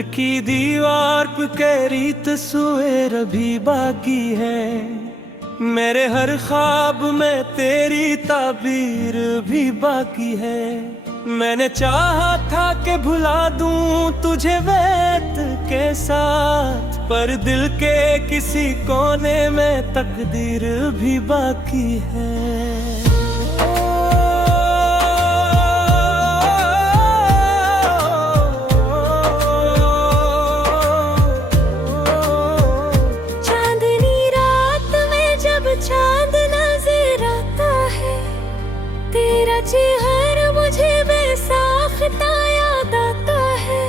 दिल की दीवार पे तेरी तस्वीर अभी बाकी है। मेरे हर ख्वाब में तेरी ताबीर भी बाकी है। मैंने चाहा था कि भुला दूं तुझे वक्त के साथ, पर दिल के किसी कोने में तकदीर भी बाकी है। चेहरा मुझे बेसाख्ता याद आता है।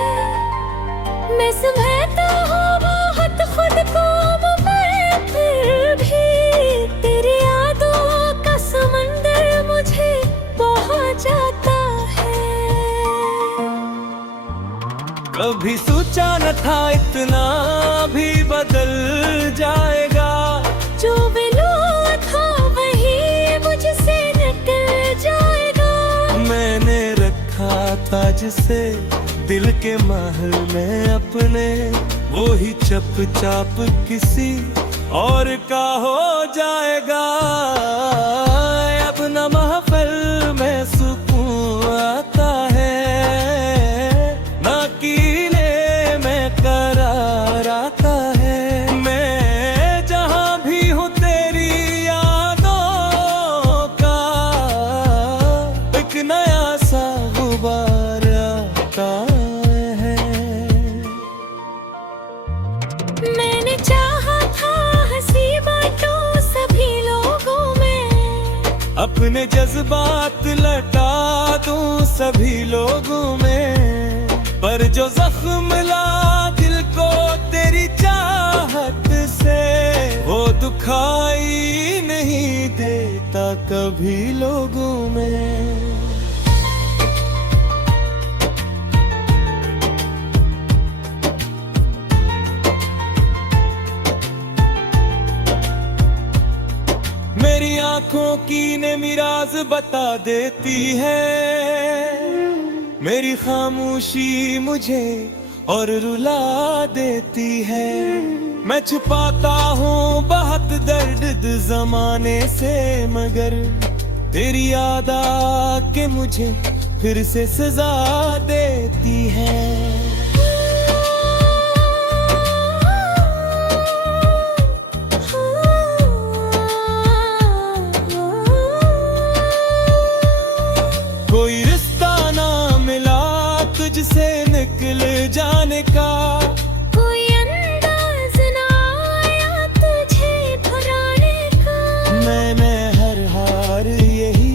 मैं समझता हूँ बहुत खुद को, मैं फिर भी तेरी यादों का समंदर मुझे बहा जाता है। कभी सोचा न था इतना भी बदल जाएगा, जो बिलुआ था वही मुझसे निकल जाएगा। मैंने रखा था जिसे दिल के महल में अपने, वो ही चुपचाप किसी और का हो जाएगा। अब न महफिल में सुकून आता है, ना किले में करार आता है। मैं जहाँ भी हूँ तेरी यादों का एक नया सा गुबार आता है। मैंने चाहा था हंसी बातों सभी लोगों में, अपने जज्बात लटा दूं सभी लोगों में, पर जो जख्म ला दिल को तेरी चाहत से, वो दुखाई नहीं देता कभी लोगों में। मेरी आंखों की नेमी राज बता देती है, मेरी खामोशी मुझे और रुला देती है। मैं छुपाता हूँ बहुत दर्द जमाने से, मगर तेरी याद आके मुझे फिर से सजा देती है। कोई रिश्ता ना मिला तुझसे निकल जाने का, कोई अंदाज ना आया तुझे भुलाने का। मैंने हर हार यही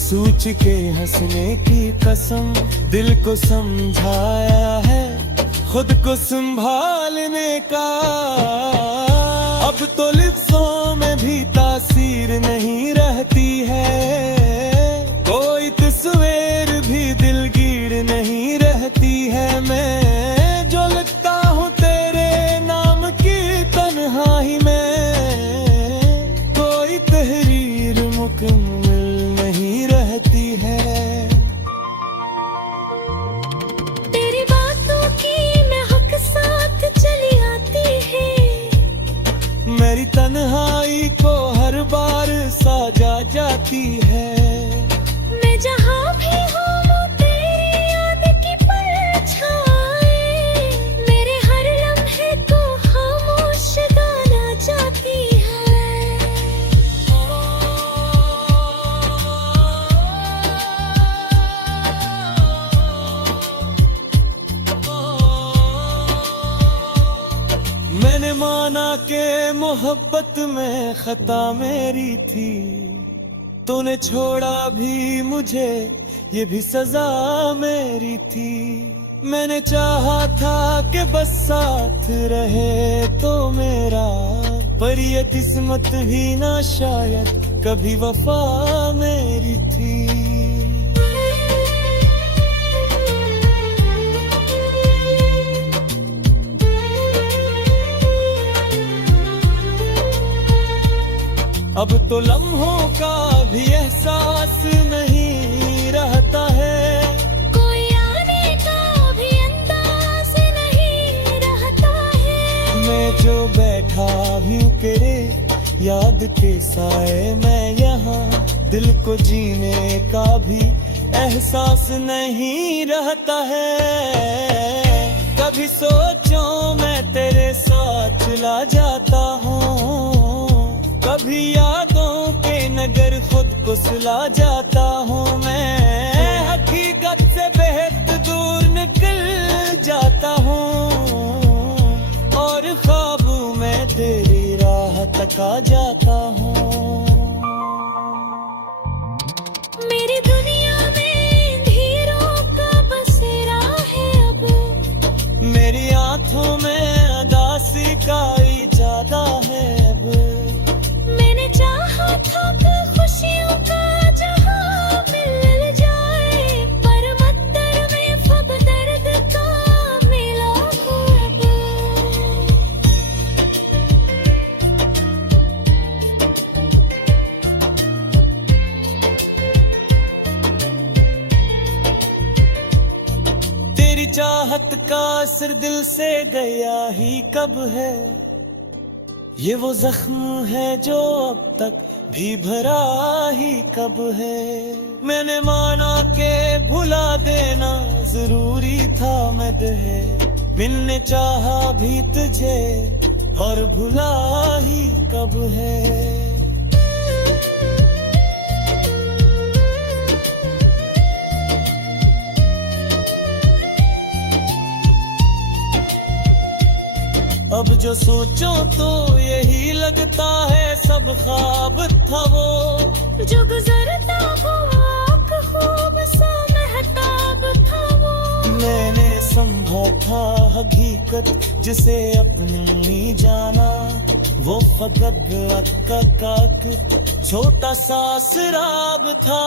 सोच के हंसने की कसम दिल को समझाया है, खुद को संभालने का। अब तो लिफ्ज़ों में भी तासीर नहीं रहती है, कोई तस्वीर भी दिलगीर नहीं रहती है। मैं जो लिखता हूँ तेरे नाम की तन्हाई में, कोई तहरीर मुकम्मल नहीं रहती है। तेरी बातों की महक साथ चली आती है, मेरी तन्हाई को हर बार साजा जाती है। मैं जहाँ भी हूँ वो तेरी याद की परछाई, मेरे हर लम्हे को खामोश गाना चाहती है। मैंने माना कि मोहब्बत में खता मेरी थी, तूने छोड़ा भी मुझे ये भी सजा मेरी थी। मैंने चाहा था कि बस साथ रहे तो मेरा, पर ये किस्मत भी ना शायद कभी वफा मेरी थी। अब तो लम्हों का भी एहसास नहीं रहता है, कोई आने का भी अंदाज नहीं में जो बैठा हूँ तेरे याद के साए मैं यहाँ, दिल को जीने का भी एहसास नहीं रहता है। कभी सोचो मैं तेरे साथ चला जाता हूँ, कभी यादों के नगर खुद को सुला जाता हूँ मैं, हकीकत से बेहद दूर निकल जाता हूँ और ख्वाबों में तेरी राह तका जाता हूँ। मेरी दुनिया में अंधेरों का बसेरा है अब, मेरी आंखों में उदासी का इजादा है अब। मैंने चाहा था कि खुशियों का जहां मिल जाए, पर मत्तर में फब दर्द का मिला हूँ अब। तेरी चाहत का असर दिल से गया ही कब है, ये वो जख्म है जो अब तक भी भरा ही कब है। मैंने माना के भुला देना जरूरी था मद है, मिलने चाहा भी तुझे और भुला ही कब है। अब जो सोचो तो यही लगता है सब ख्वाब था वो, जो गुजरता हुआ खूब सा महताब था वो। मैंने समझा था हकीकत जिसे अपनी जाना, वो फकत काक छोटा सा शराब था।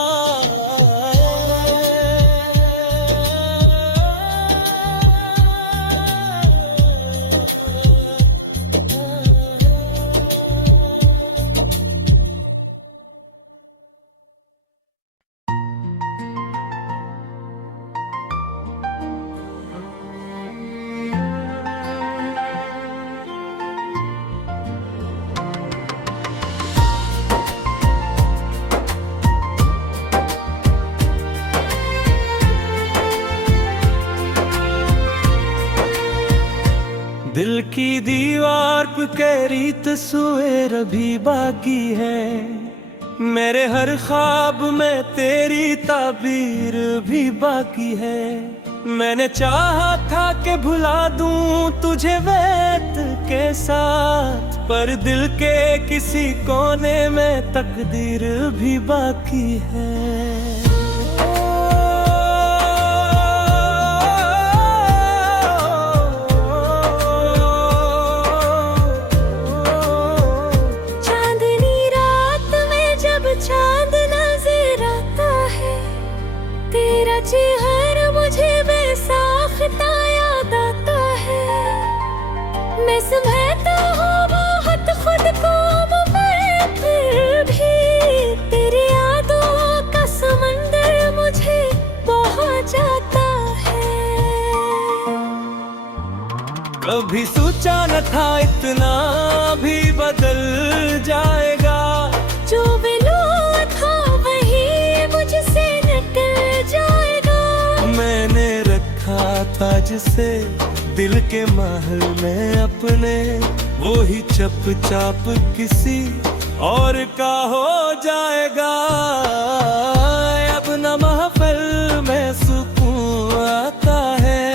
दिल की दीवार पे तेरी तस्वीर अभी बाकी है, मेरे हर ख्वाब में तेरी ताबीर भी बाकी है। मैंने चाहा था कि भुला दूं तुझे वक्त के साथ, पर दिल के किसी कोने में तकदीर भी बाकी है। चेहरा मुझे बेसाख्ता याद आता है, मैं समझता हूँ बहुत खुद को, मगर फिर भी तेरी यादों का समंदर मुझे बहा जाता है। कभी सोचा न था इतना भी बदल जाएगा, जो बिलुआ था वही मुझसे निकल जाएगा। मैंने रखा था जिसे दिल के महल में अपने, वो ही चुपचाप किसी और का हो जाएगा। अब न महफिल में सुकून आता है,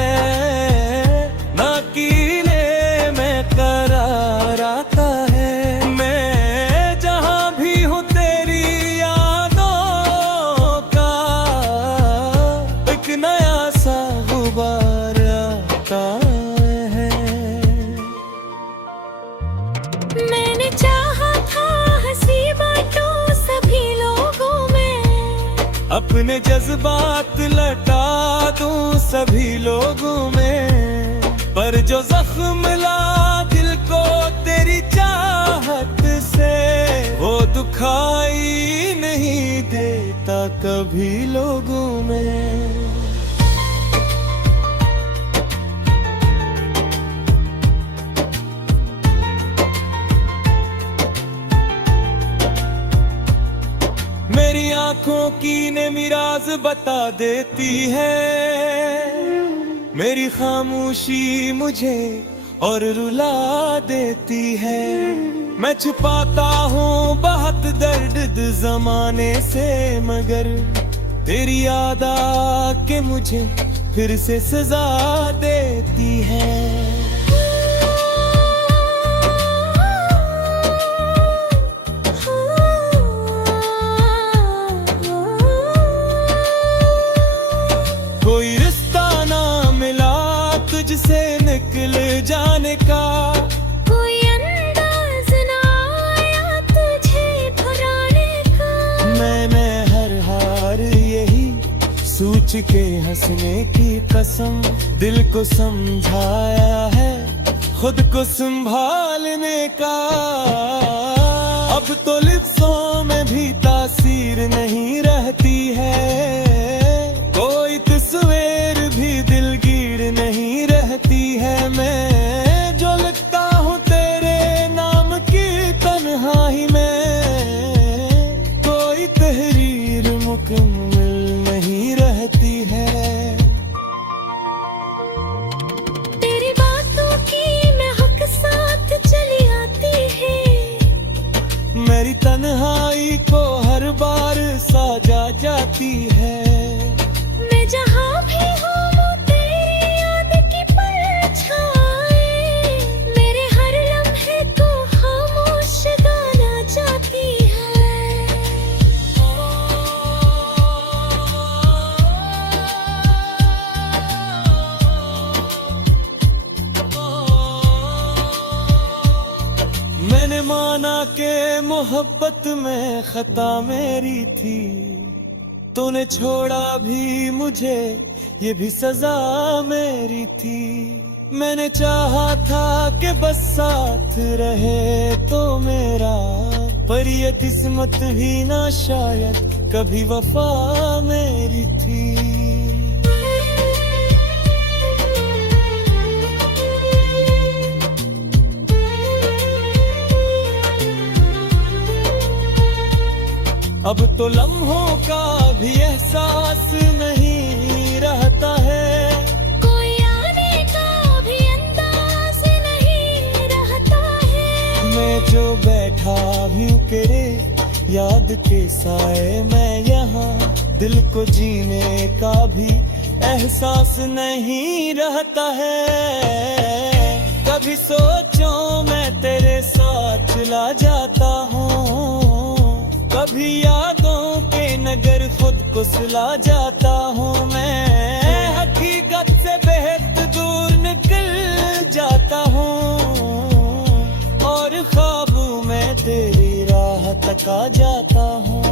ना किले में करार आता है। मैं जहाँ भी हूँ तेरी यादों का एक नया सा गुबार आता है। मैंने चाहा था हंसी बातों सभी लोगों में, अपने जज्बात लटा दूं सभी लोगों में, पर जो जख्म ला दिल को तेरी चाहत से, वो दुखाई नहीं देता कभी लोगों में। मेरी आंखों की नेमी राज बता देती है, मेरी खामोशी मुझे और रुला देती है। मैं छुपाता हूँ बहुत दर्द जमाने से, मगर तेरी याद आके मुझे फिर से सजा देती है। कोई रिश्ता ना मिला तुझसे निकल जाने का, कोई अंदाज ना आया तुझे भुलाने का। मैंने हर हार यही सोच के हंसने की कसम दिल को समझाया है खुद को संभालने का। अब तो लिफ्ज़ों में भी तासीर नहीं रहती है, कोई तस्वीर भी दिलगीर नहीं रहती है। मैं जो लिखता हूँ तेरे नाम की तन्हाई में, कोई तहरीर मुकम्मल नहीं रहती है। तेरी बातों की महक साथ चली आती है, मेरी तन्हाई को हर बार साजा जाती है। मैं जहाँ भी हूँ वो तेरी याद की परछाई, मेरे हर लम्हे को खामोश गाना चाहती है। मैंने माना के मोहब्बत में खता मेरी थी, तूने छोड़ा भी मुझे ये भी सजा मेरी थी। मैंने चाहा था कि बस साथ रहे तो मेरा, पर ये किस्मत ही ना शायद कभी वफा मेरी थी। अब तो लम्हों का भी एहसास नहीं रहता है, कोई आने का भी अंदाज नहीं रहता है। मैं जो बैठा हूँ तेरे याद के साए में यहाँ, दिल को जीने का भी एहसास नहीं रहता है। कभी सोचो मैं तेरे साथ चला जाता हूँ, कभी यादों के नगर खुद को सुला जाता हूँ। मैं हकीकत से बेहद दूर निकल जाता हूँ, और ख्वाबों में तेरी राह तक आ जाता हूँ।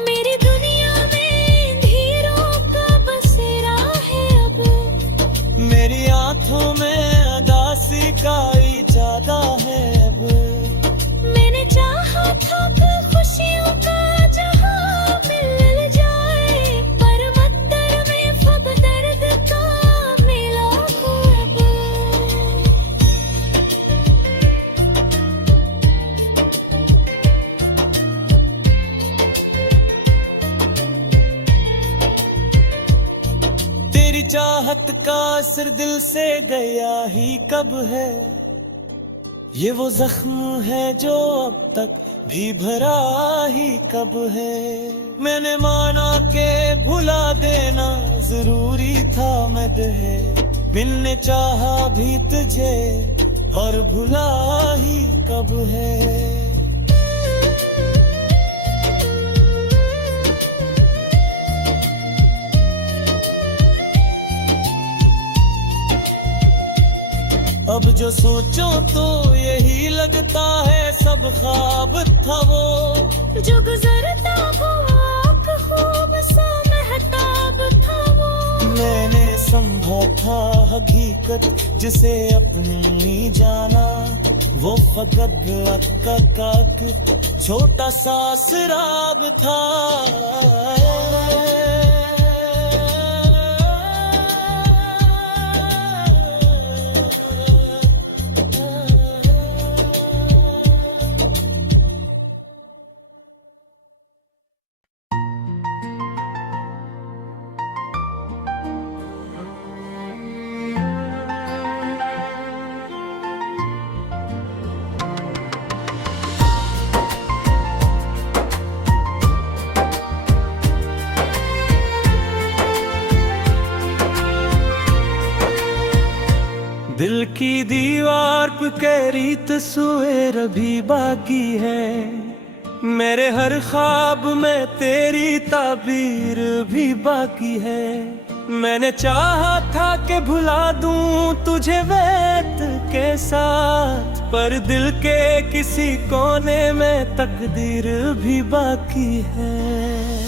मेरी दुनिया में अंधेरों का बसेरा है अब, मेरी आंखों में उदासी का इजादा है अब। मैंने चाहा था कि खुशियों का जहां मिल जाए, पर मत्तर में फब दर्द का मिला अब। तेरी चाहत का असर दिल से गया ही कब है, ये वो जख्म है जो अब तक भी भरा ही कब है। मैंने माना के भुला देना जरूरी था मद है, मिलने चाहा भी तुझे और भुला ही कब है। अब जो सोचो तो यही लगता है सब ख्वाब था वो, जो गुजरता हुआ खूब सा महताब था वो। मैंने समझा था हकीकत जिसे अपनी ही जाना, वो फकत अक्का काक छोटा सा शराब था। की दीवार पे कई तस्वीर अभी बाकी है। मेरे हर ख्वाब में तेरी ताबीर भी बाकी है। मैंने चाहा था कि भुला दूं तुझे वक्त के साथ, पर दिल के किसी कोने में तकदीर भी बाकी है।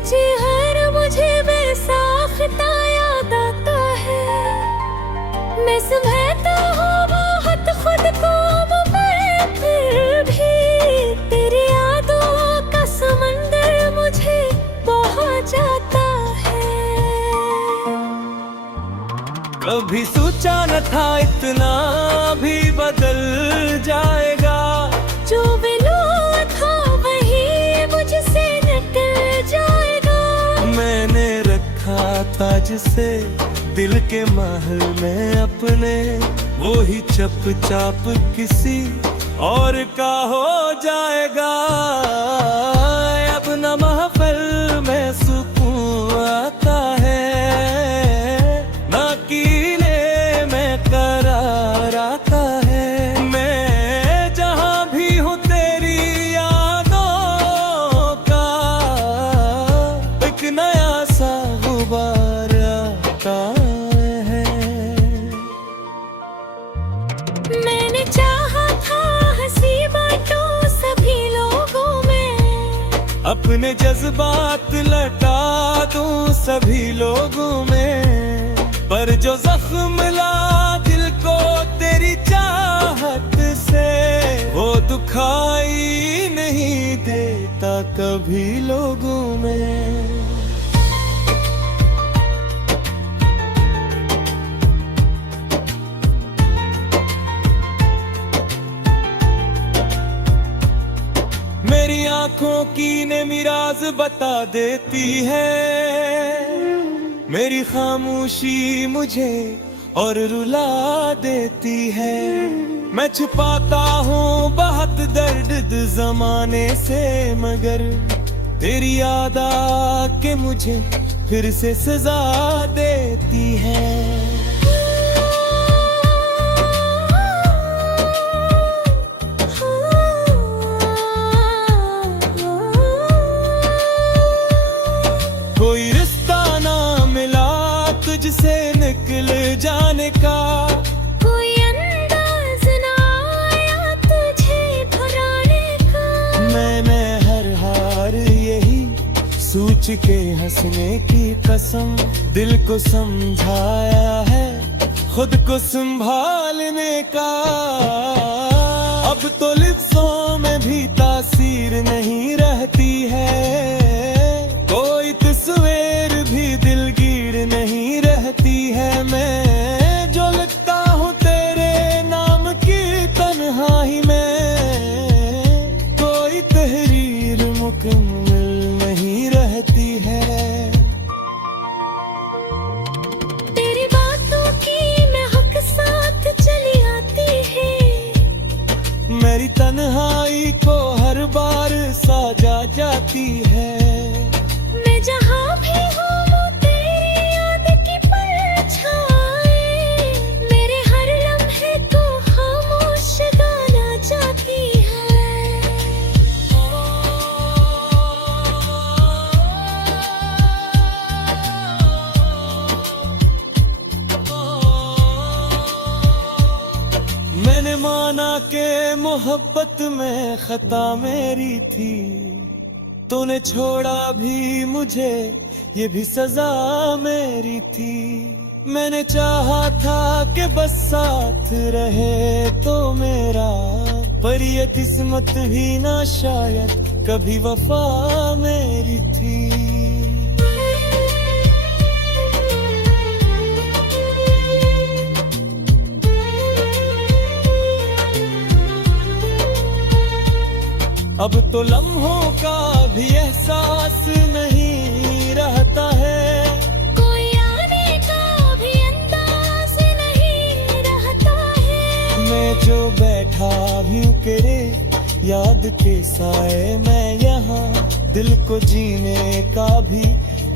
चेहरा मुझे बेसाख्ता याद आता है। मैं समझता हूँ बहुत खुद को, मैं फिर भी तेरी यादों का समंदर मुझे बहा जाता है। कभी सोचा न था इतना भी बदल जाएगा, जो बिलुआ था वही मुझसे निकल जाएगा। मैंने रखा था जिसे दिल के महल में अपने, वो ही चुपचाप किसी और का हो जाएगा। अब न महफिल में सुकून आता है, ना कीले में करार आता है। मैं जहाँ भी हूँ तेरी यादों का एक नया सा गुबार आता है। मैंने चाहा था हंसी बांटूं सभी लोगों में, अपने जज्बात लटा दूं सभी लोगों में, पर जो जख्म ला दिल को तेरी चाहत से, वो दुखाई नहीं देता कभी लोगों में। मेरी आंखों की नेमी राज बता देती है, मेरी खामोशी मुझे और रुला देती है। मैं छुपाता हूँ बहुत दर्द जमाने से, मगर तेरी याद आके मुझे फिर से सजा देती है। कोई रिश्ता ना मिला तुझसे निकल जाने का, कोई अंदाज ना आया तुझे भुलाने का। मैंने हर हार यही सोच के हंसने की कसम दिल को समझाया है, खुद को संभालने का। अब तो लिफ्ज़ों में भी तासीर नहीं रहती है, कोई तस्वीर भी दिलगीर नहीं रहती है। मैं जो लिखता हूँ तेरे नाम की तन्हाई में, कोई तहरीर मुकम्मल नहीं रहती है। तेरी बातों की महक साथ चली आती है, मेरी तन्हाई को हर बार साजा जाती है। मैं जहाँ भी हूँ वो तेरी याद की परछाई, मेरे हर लम्हे को खामोश गाना चाहती है। मैंने माना के मोहब्बत में खता मेरी थी, तूने छोड़ा भी मुझे ये भी सजा मेरी थी। मैंने चाहा था कि बस साथ रहे तो मेरा, पर ये किस्मत भी ना शायद कभी वफा मेरी थी। अब तो लम्हों का भी एहसास नहीं रहता है, कोई आने का भी अंदाज नहीं जो बैठा हूँ करे याद के साए मैं यहाँ, दिल को जीने का भी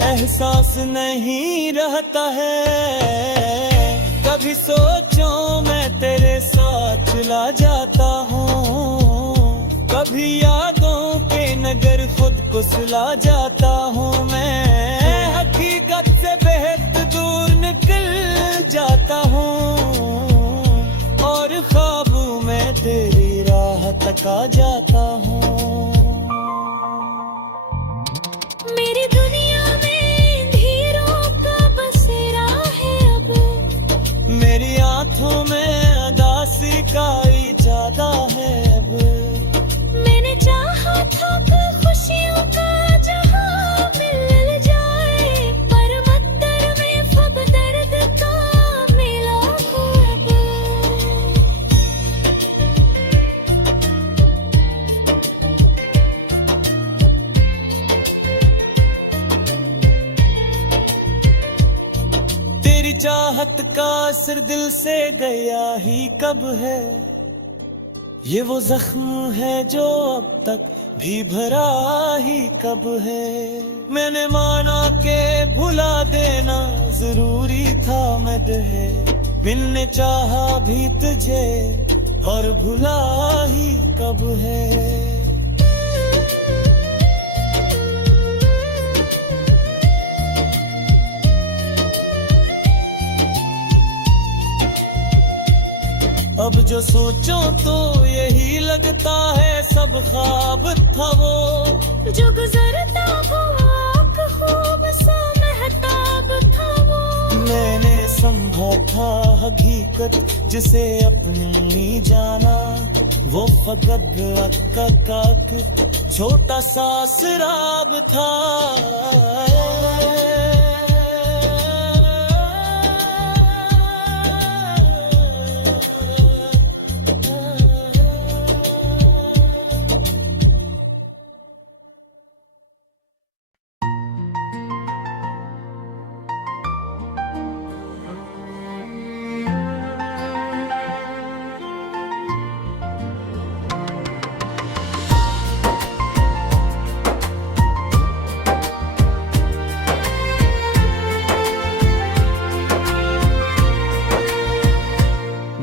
एहसास नहीं रहता है। कभी सोचो मैं तेरे साथ चला जाता हूँ, कभी यादों के नगर खुद को सुला जाता हूँ मैं, हकीकत से बेहद दूर निकल जाता हूँ और ख्वाबों में तेरी राह तक आ जाता हूँ। मेरी दुनिया में अंधेरों का बसेरा है अब, मेरी आंखों में उदासी का इजादा है अब। मैंने चाहा था कि खुशियों का जहां मिल जाए, पर मत्तर में फब दर्द का मिला हो अब। तेरी चाहत का असर दिल से गया ही कब है, ये वो जख्म है जो अब तक भी भरा ही कब है। मैंने माना के भुला देना जरूरी था मद है, मिलने चाहा भी तुझे और भुला ही कब है। अब जो सोचो तो यही लगता है सब ख्वाब था वो, जो गुजरता हुआ खूब सा महताब था वो। मैंने समझा था हकीकत जिसे अपनी जाना, वो फकत अक्का काक छोटा सा शराब था।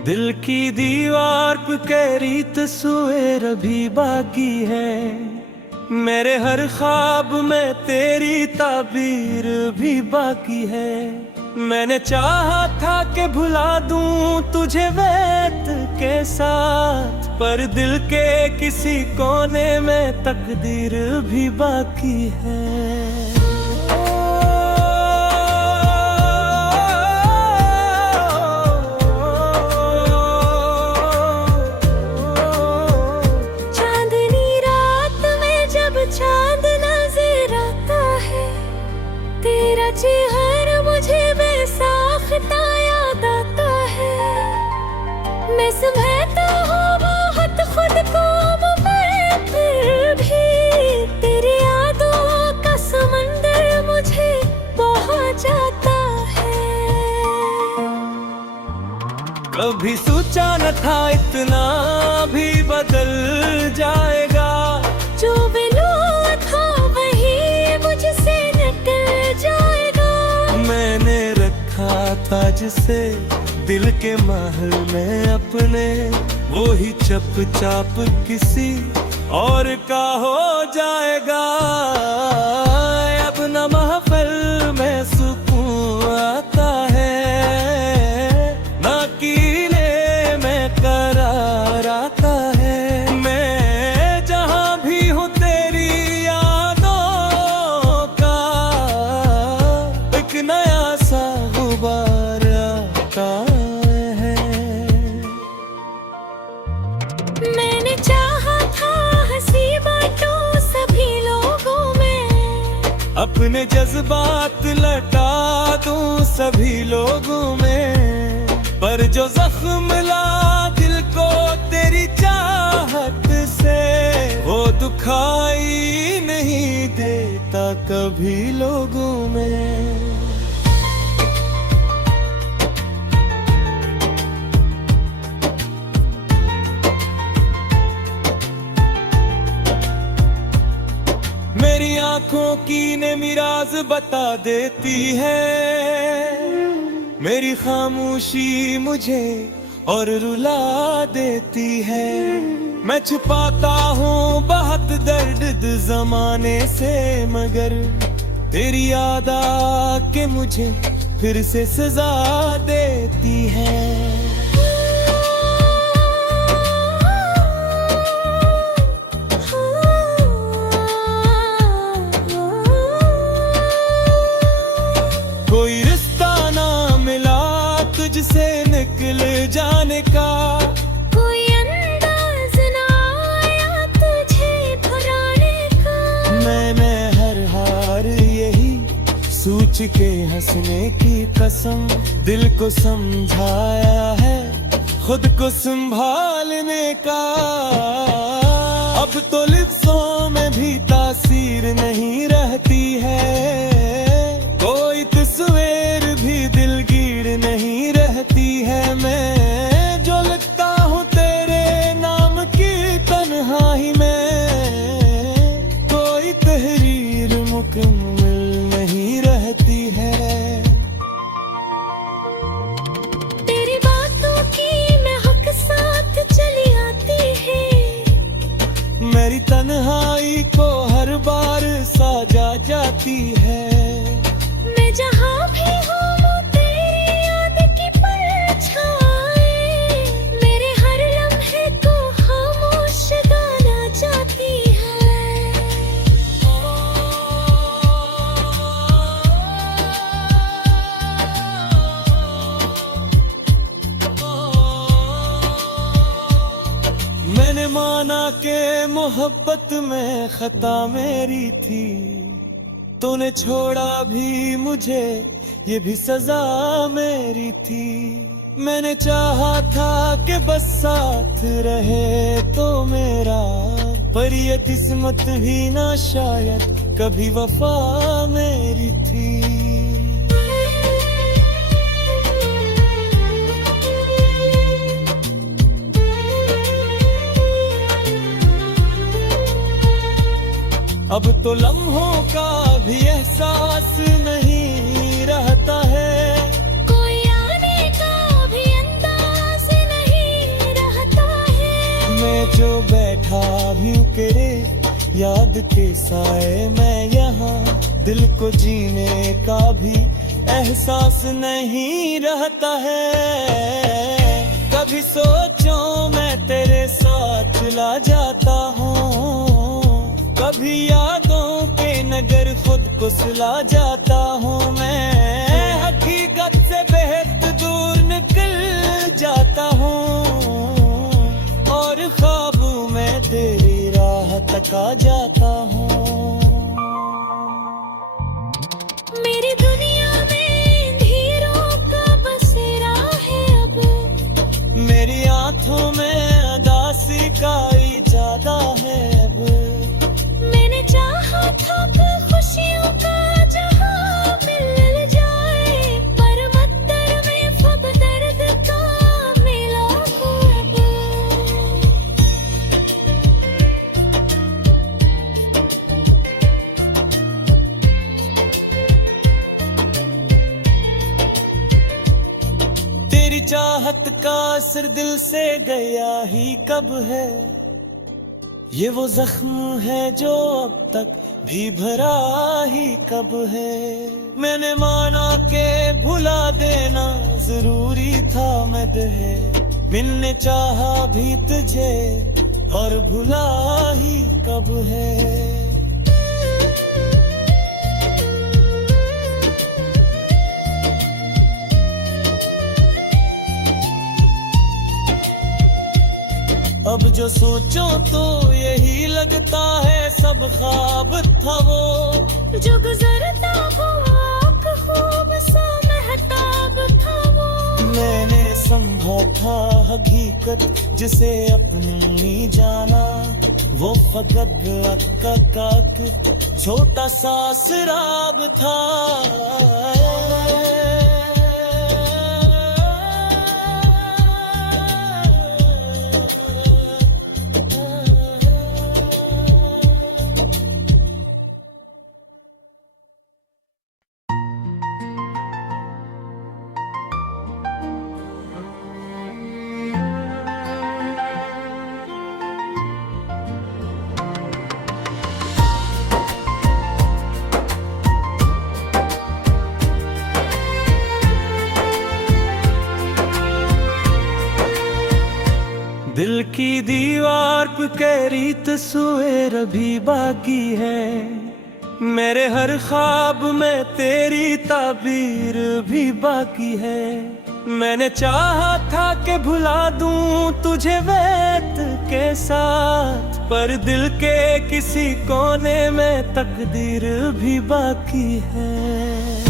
दिल की दीवार पे करी तस्वीर अभी बाकी है, मेरे हर ख्वाब में तेरी ताबीर भी बाकी है। मैंने चाहा था कि भुला दूं तुझे वक्त के साथ, पर दिल के किसी कोने में तकदीर भी बाकी है। चेहरा मुझे बेसाख्ता याद आता है, मैं समझता हूँ बहुत खुद को मगर फिर भी तेरी यादों का समंदर मुझे बहा जाता है। कभी सोचा न था इतना भी बदल जाएगा, जो बिलुआ था वही मुझसे निकल जाएगा। मैंने रखा था जिसे दिल के महल में अपने, वो ही चुपचाप किसी और का हो जाएगा। अब न महफिल में सुकून आता है, न कीले में करार आता है। मैं जहाँ भी हूँ तेरी यादों का एक नया सा गुबार आता है। मैंने चाहा था हंसी बांटूं सभी लोगों में, अपने जज्बात लटा दूं सभी लोगों में, पर जो जख्म ला दिल को तेरी चाहत से, वो दुखाई नहीं देता कभी लोगों में। मेरी आंखों की ने मिराज बता देती है, मेरी खामोशी मुझे और रुला देती है। मैं छुपाता हूँ बहुत दर्द जमाने से, मगर तेरी याद आके मुझे फिर से सजा देती है। कोई रिश्ता ना मिला तुझसे निकल जाने का, कोई अंदाज ना आया तुझे भुलाने का। मैं हर हार यही सोच के हंसने की कसम, दिल को समझाया है खुद को संभालने का। अब तो लिफ्ज़ों में भी तासीर नहीं रहती है, कोई तस्वीर भी दिलगीर नहीं रहती है। मैं जो लिखता हूँ तेरे नाम की तन्हाई में, कोई तहरीर मुकम्मल नहीं रहती है। तेरी बातों की महक साथ चली आती है, मेरी तन्हाई को हर बार साजा जाती है। मैं जहाँ भी हूँ तेरी याद की परछाई, मेरे हर लम्हे को खामोश गाना चाहती है। मैंने माना के मोहब्बत में खता मेरी थी, तूने छोड़ा भी मुझे ये भी सजा मेरी थी। मैंने चाहा था कि बस साथ रहे तो मेरा, पर ये किस्मत भी ना शायद कभी वफा मेरी थी। अब तो लम्हों का भी एहसास नहीं रहता है, कोई आने का भी अंदाज नहीं रहता है। मैं जो बैठा भी करे याद के साए में यहाँ, दिल को जीने का भी एहसास नहीं रहता है। कभी सोचो मैं तेरे साथ चला जाता हूँ, कभी यादों के नगर खुद को सुला जाता हूँ। मैं हकीकत से बेहद दूर निकल जाता हूँ, और ख्वाबों में तेरी राह तक आ जाता हूँ। मेरी दुनिया में अंधेरों का बसेरा है अब, मेरी आंखों में उदासी का इजादा है अब। मैंने चाहा था कि खुशियों का जहां मिल जाए, पर मत्तर में फब दर्द का मिला खूब। तेरी चाहत का असर दिल से गया ही कब है, ये वो जख्म है जो अब तक भी भरा ही कब है। मैंने माना के भुला देना जरूरी था मद है, मिलने चाहा भी तुझे और भुला ही कब है। अब जो सोचो तो यही लगता है सब ख्वाब था वो, जो गुजरता हुआ खूब सा महताब था वो। मैंने समझा था हकीकत जिसे अपनी जाना, वो फकत अक्का काक छोटा सा शराब था। के रीत सुएर भी बाकी है, मेरे हर ख्वाब में तेरी ताबीर भी बाकी है। मैंने चाहा था कि भुला दूं तुझे वक्त के साथ, पर दिल के किसी कोने में तकदीर भी बाकी है।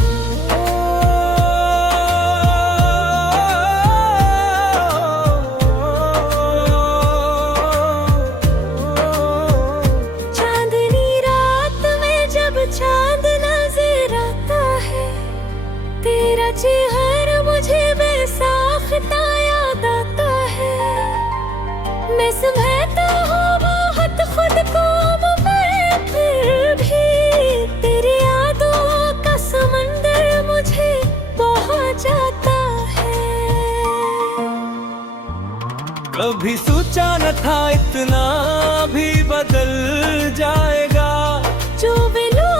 चेहरा मुझे बेसाख्ता याद आता है, मैं समझता हूँ बहुत खुद को, मैं फिर भी तेरी यादों का समंदर मुझे बहा जाता है। कभी सोचा न था इतना भी बदल जाएगा, जो बिलो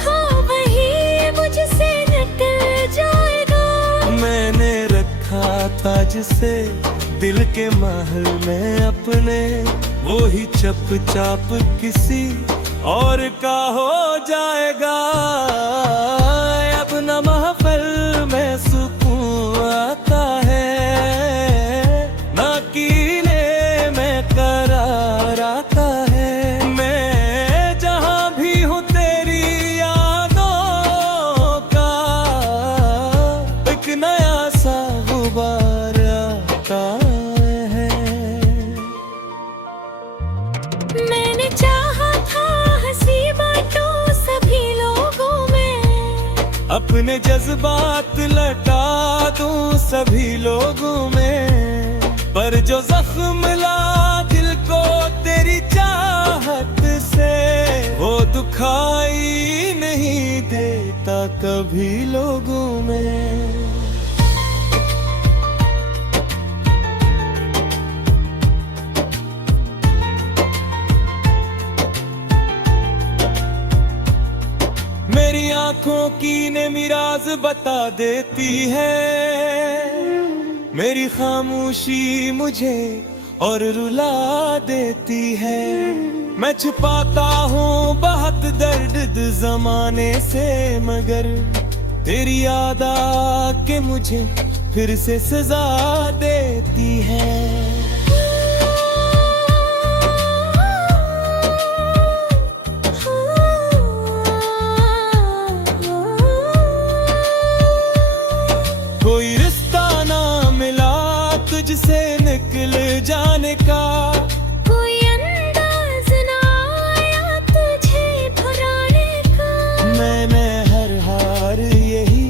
था वही मुझसे निकल जाएगा। मैंने रखा था जिसे दिल के महल में अपने, वो ही चुपचाप किसी और का हो जाएगा। अब न महफिल में सुकून आता है, ना कीले में करार आता है। मैं जहाँ भी हूँ तेरी यादों का एक नया सा गुबार आता है। मैंने चाहा था हंसी बांटूं सभी लोगों में, अपने जज्बात लटा दूं सभी लोगों में, पर जो जख्म ला दिल को तेरी चाहत से, वो दुखाई नहीं देता कभी लोगों में। मेरी आंखों की नेमी राज बता देती है, मेरी खामोशी मुझे और रुला देती है। मैं छुपाता हूँ बहुत दर्द जमाने से, मगर तेरी याद आके मुझे फिर से सजा देती है। कोई रिश्ता ना मिला तुझसे निकल जाने का, कोई अंदाज ना आया तुझे भुलाने का। मैंने हर हार यही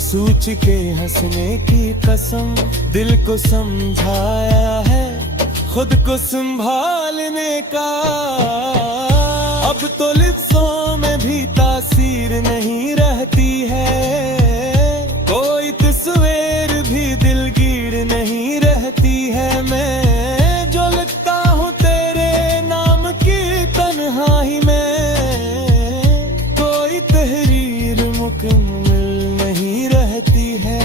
सोच के हंसने की कसम, दिल को समझाया है खुद को संभालने का। अब तो लिफ्ज़ों में भी तासीर नहीं रहती है, कोई तस्वीर भी दिलगीर नहीं रहती है। मैं जो लिखता हूँ तेरे नाम की तन्हाई में, कोई तहरीर मुकम्मल नहीं रहती है।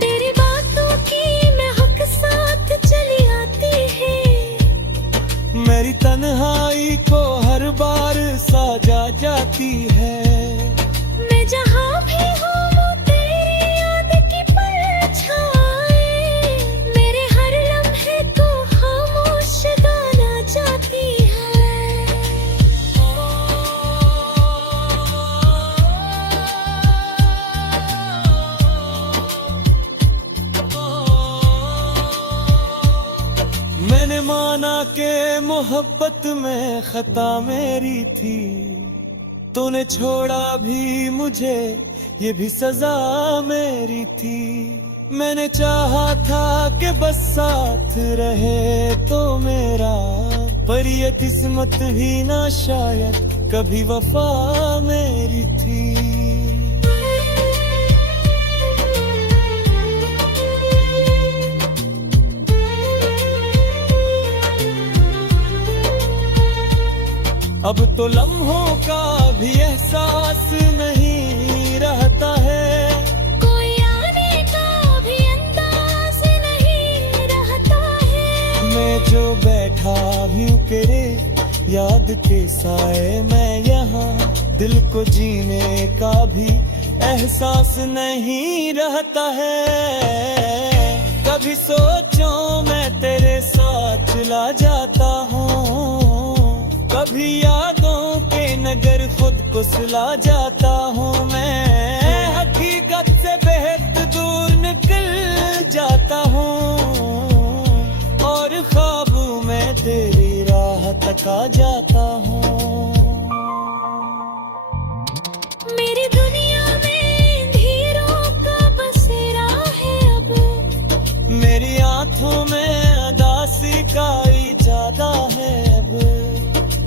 तेरी बातों की महक साथ चली आती है, मेरी तन्हाई को हर बार साजा जाती है। मैं जहाँ भी हूँ वो तेरी याद की परछाई, मेरे हर लम्हे को खामोश गाना चाहती है। मैंने माना के मोहब्बत में खता मेरी थी, तूने छोड़ा भी मुझे ये भी सजा मेरी थी। मैंने चाहा था कि बस साथ रहे तो मेरा, पर ये किस्मत ही ना शायद कभी वफा मेरी थी। अब तो लम्हों का भी एहसास नहीं रहता है, कोई आने का भी अंदाज नहीं रहता है। जो बैठा हूँ तेरे याद के साए मैं यहाँ, दिल को जीने का भी एहसास नहीं रहता है। कभी सोचो मैं तेरे साथ चला जाता हूँ, कभी यादों के नगर खुद को सुला जाता हूँ मैं, हकीकत से बेहद दूर निकल जाता हूँ और ख्वाबों में तेरी राह तक आ जाता हूँ। मेरी दुनिया में अंधेरों का बसेरा है अब, मेरी आंखों में उदासी का इजादा है अब।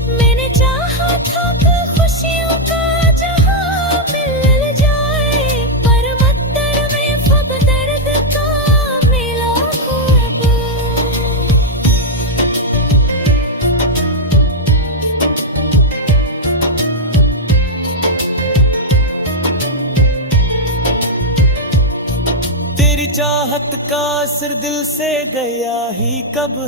मैंने चाहा था कि खुशियों का जहां मिल जाए, पर मत्तर में फब दर्द का मिला खूब। तेरी चाहत का असर दिल से गया ही कब।